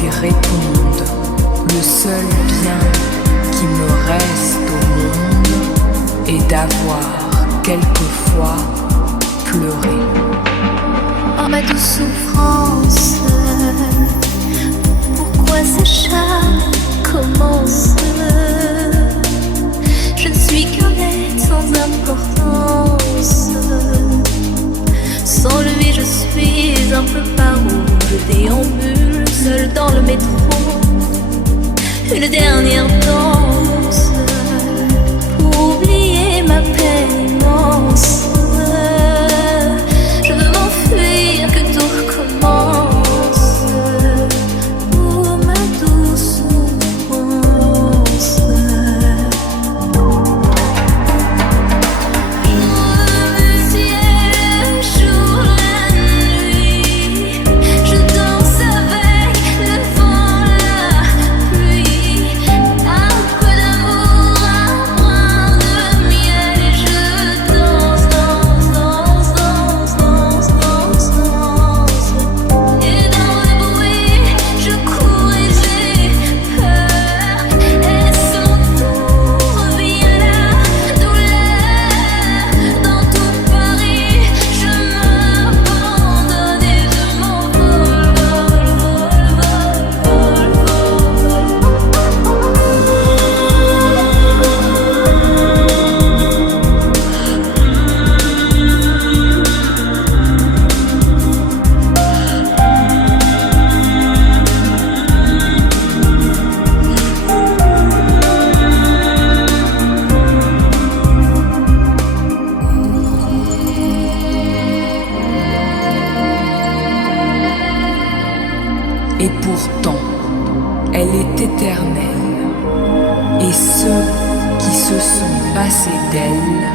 lui réponde. Le seul bien qui me reste au monde est d'avoir quelquefois pleuré. Oh ma douce souffrance, pourquoi ces chats commencent? Je ne suis qu'un être sans importance. Sans lui je suis un peu paro. Je déambule seul dans le métro. Une dernière danse pour oublier ma peine immense. Je veux m'enfuir, que tout recommence. Oh ma douce souffrance. Et pourtant, elle est éternelle. Et ceux qui se sont passés d'elle,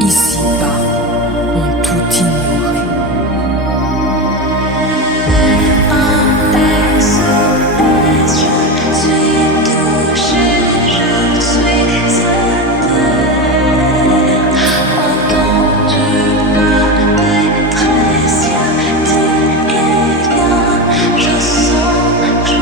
ici-bas, ont tout ignoré. Je suis touchée, je suis entends-tu ma détresse? Y a-t-il quelqu'un? Je sens, je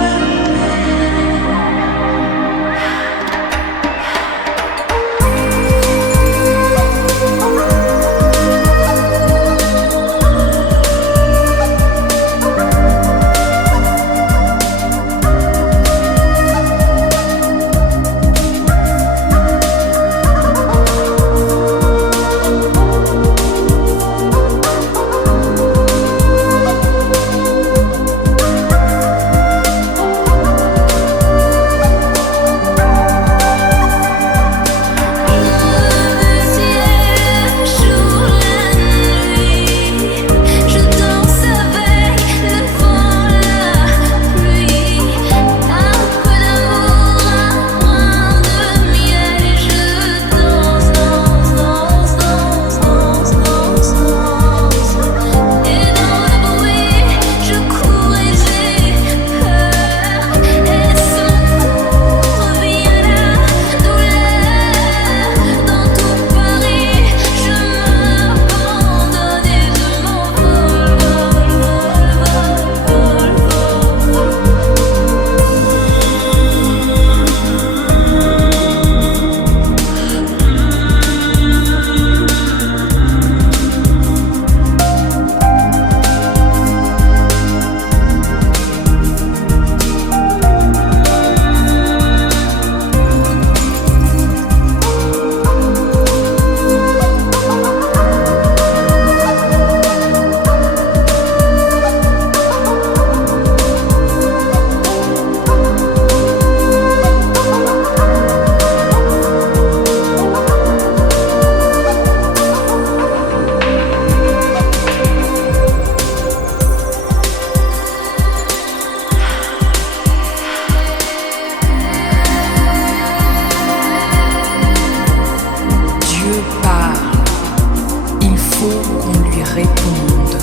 réponde.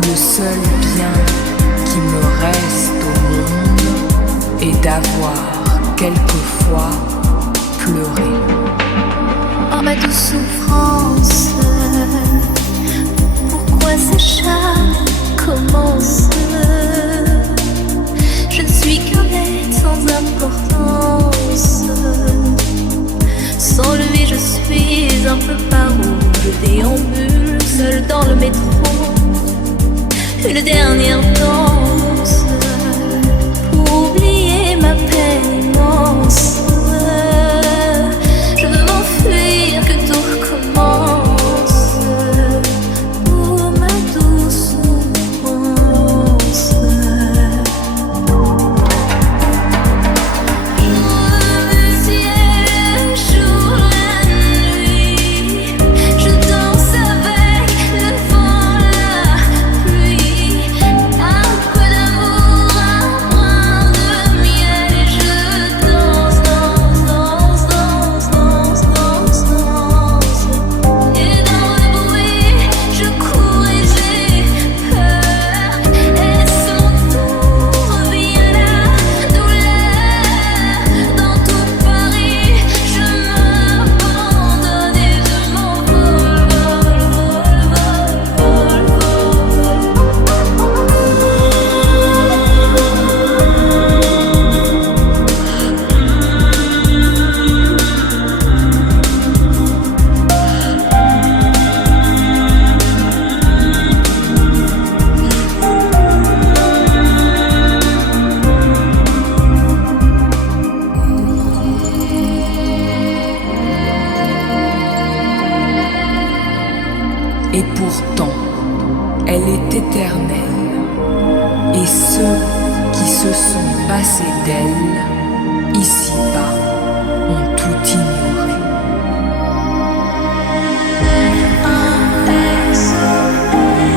Le seul bien qui me reste au monde est d'avoir quelquefois pleuré. Oh ma douce souffrance, pourquoi ces chats commencent? Je ne suis déambule seul dans le métro. Une dernière danse pour oublier ma peine immense. Je veux m'enfuir, que tout recommence pour ma douce souffrance. Le ciel jour la nuit, je danse avec le vent, la pluie, un peu d'amour, un brin de miel, et je danse, danse, danse, danse, danse, danse, danse. Et dans le bruit, je cours et j'ai peur. Est-ce mon tour? Vient la douleur. Dans tout Paris, je m'abandonne et je m'envole, vol, vol, Et pourtant, elle est éternelle. Et ceux qui se sont passés d'elle, ici-bas, ont tout ignoré.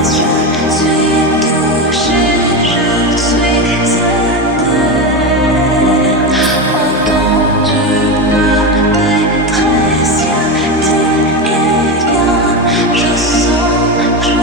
je suis touchée, je suis éternelle. Entends-tu ma détresse? Y a-t-il quelqu'un? Je sens, je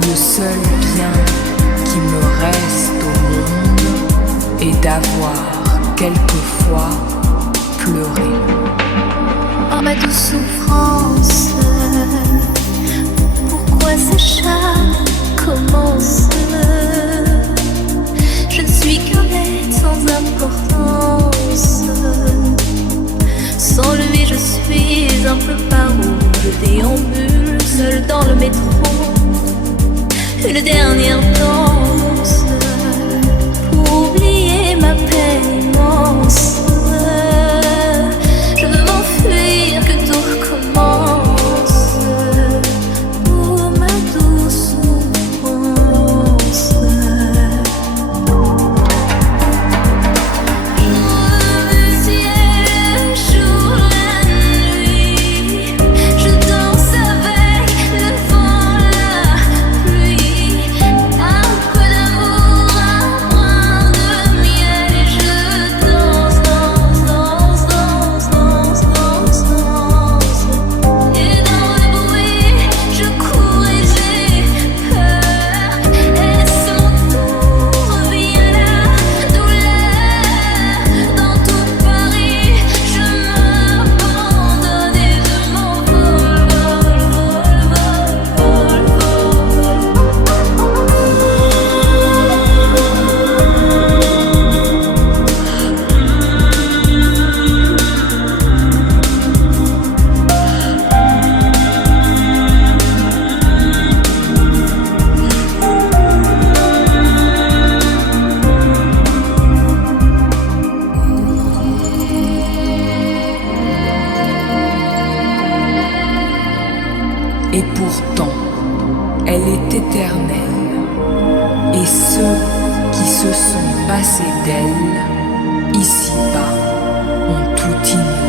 Le seul bien qui me reste au monde est d'avoir quelquefois pleuré. Oh ma douce souffrance, pourquoi s'acharne, commence? Je ne suis qu'un être sans importance. Sans lui je suis un peu par où je déambule seul dans le métro. Une dernière danse pour oublier ma peine immense. Je veux m'enfuir, que tout recommence pour ma douce souffrance. Et pourtant, elle est éternelle. Et ceux qui se sont passés d'elle, ici-bas, ont tout ignoré.